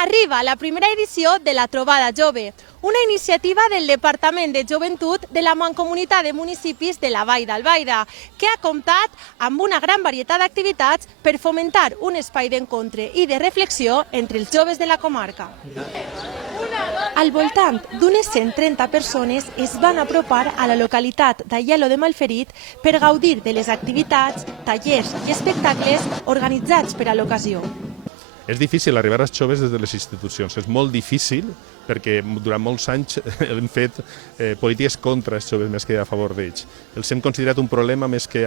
Arriba la primera edició de la Trobada Jove, una iniciativa del Departament de Joventut de la Mancomunitat de Municipis de la Vall d'Albaida, que ha comptat amb una gran varietat d'activitats per fomentar un espai d'encontre i de reflexió entre els joves de la comarca. Al voltant d'unes 130 persones es van apropar a la localitat d'Aielo de Malferit per gaudir de les activitats, tallers i espectacles organitzats per a l'ocasió. És difícil arribar als joves des de les institucions, és molt difícil perquè durant molts anys hem fet polítiques contra els joves més que a favor d'ells. Els hem considerat un problema més que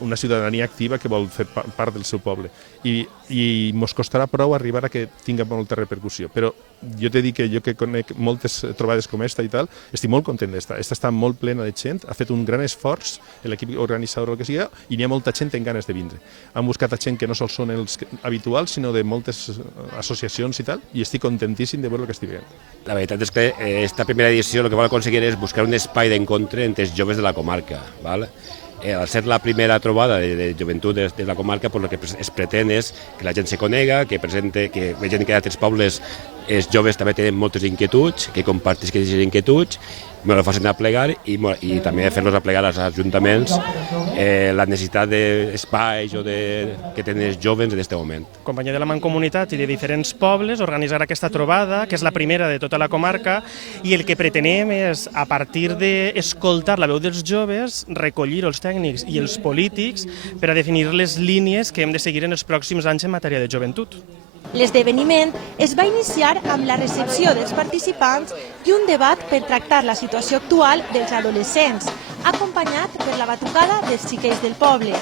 una ciutadania activa que vol fer part del seu poble. I ens costarà prou arribar a que tingui molta repercussió. Però jo t'he dit que jo que conec moltes trobades com esta i tal, estic molt content d'esta. Esta està molt plena de gent, ha fet un gran esforç l'equip organitzador o el que sigui, i n'hi ha molta gent en ganes de vindre. Han buscat a gent que no sols són els habituals, sinó de moltes associacions i tal, i estic contentíssim de veure el que estic veient. La veritat és que esta primera edició el que vol aconseguir és buscar un espai d'encontre entre els joves de la comarca. Al ser la primera trobada de joventut de la comarca, el que es pretén és que la gent se conega, que vegin que d'altres pobles els joves també tenen moltes inquietuds, que compartisquen aquestes inquietuds, me lo facin aplegar i també fer-los aplegar als ajuntaments la necessitat d'espais que tenen els joves en aquest moment. Companyia de la Mancomunitat i de diferents pobles organitzar aquesta trobada, que és la primera de tota la comarca, i el que pretenem és, a partir d'escoltar la veu dels joves, recollir els tècnics i els polítics per a definir les línies que hem de seguir en els pròxims anys en matèria de joventut. L'esdeveniment es va iniciar amb la recepció dels participants i un debat per tractar la situació actual dels adolescents, acompanyat per la batucada dels xiquets del poble.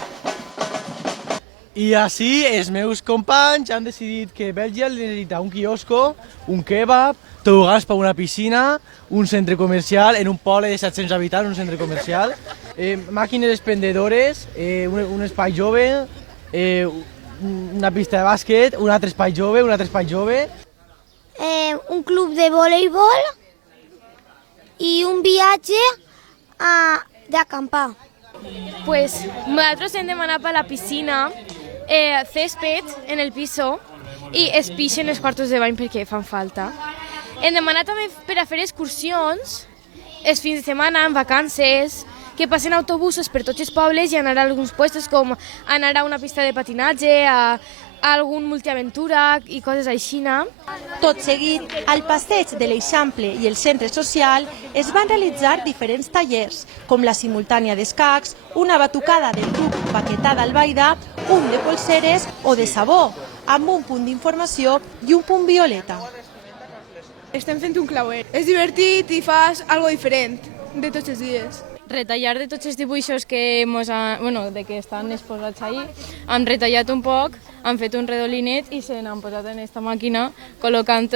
I així els meus companys han decidit que Bèlgia necessita un quiosco, un kebab, tobogans per una piscina, un centre comercial en un poble de 700 habitants, un centre comercial, màquines expendedores, un espai jove, una pista de bàsquet, un altre espai jove, un club de voleibol i un viatge d'acampar. Pues nosaltres hem demanat per la piscina césped en el piso i es pixen els quartos de bany perquè fan falta. Hem demanat també per a fer excursions els fins de setmana, en vacances, que passen autobusos per tots els pobles i anar a alguns llocs com anar a una pista de patinatge, a algun multiaventura i coses així. Tot seguit, al passeig de l'Eixample i el centre social es van realitzar diferents tallers, com la simultània d'escacs, una batucada del grup Paquetà d'Albaida, un de polseres o de sabó, amb un punt d'informació i un punt violeta. Estem fent un clauer. És divertit i fas algo diferent de tots els dies. Retallar de tots els dibuixos que estan exposats ahí, han retallat un poc, han fet un redolinet i se n'han posat en aquesta màquina, col·locant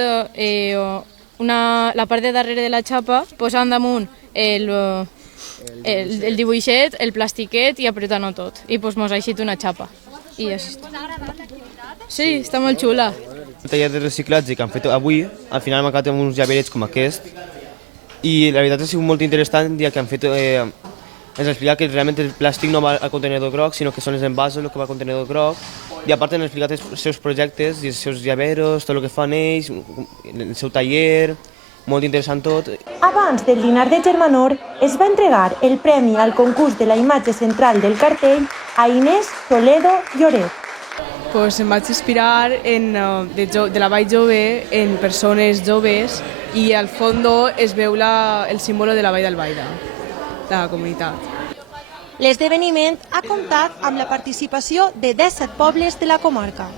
la part de darrere de la xapa, posant damunt el dibuixet, el plastiquet i apretant-ho tot. I mos ha eixit una xapa. I és... Sí, està molt xula. El taller de reciclatge que han fet avui, al final hem acabat amb uns llaverets com aquest, i la veritat ha sigut molt interessant, ja que han fet, ens explicat que realment el plàstic no va al contenidor groc, sinó que són els envasos el que va al contenidor groc, i a part han explicat els seus projectes i els seus llaveros, tot el que fan ells, el seu taller, molt interessant tot. Abans del dinar de Germanor es va entregar el premi al concurs de la imatge central del cartell a Inés Toledo Lloret. Em vaig inspirar de la Vall Jove en persones joves i al fons es veu el símbolo de la Vall d'Albaida, de la comunitat. L'esdeveniment ha comptat amb la participació de 17 pobles de la comarca.